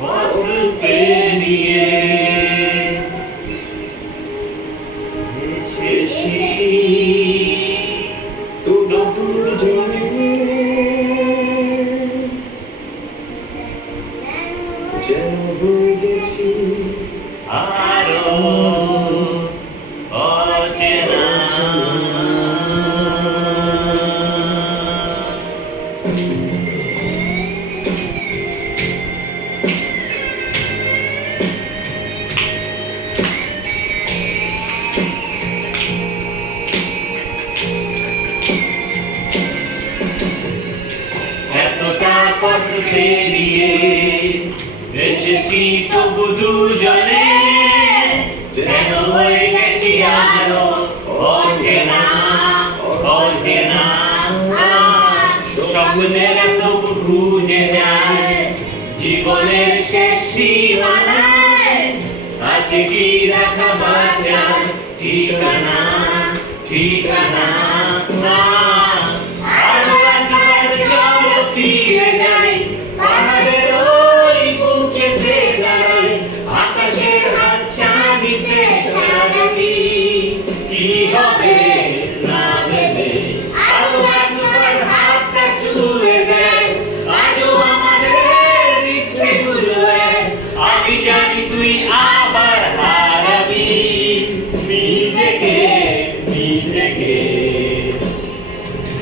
পথ পেরিয়ে এসেছি দুজনে যেন ভুলে গেছি আরো অচেনা এতটা পথ পেরিয়ে এসেছি তবু দুজনে যেন হয়ে গেছি আরো অচেনা অচেনা স্বপ্নের তবু খুঁজে যায় জীবনের শেষ সীমানায় আছে কি রাখা বাঁচার ঠিকানা ঠিকানা আরো একবার চলো ফিরে যাই পাহাড়ের ওই বুকে দাঁড়াই আকাশের হাতছানিতে সারা রাতি কি হবে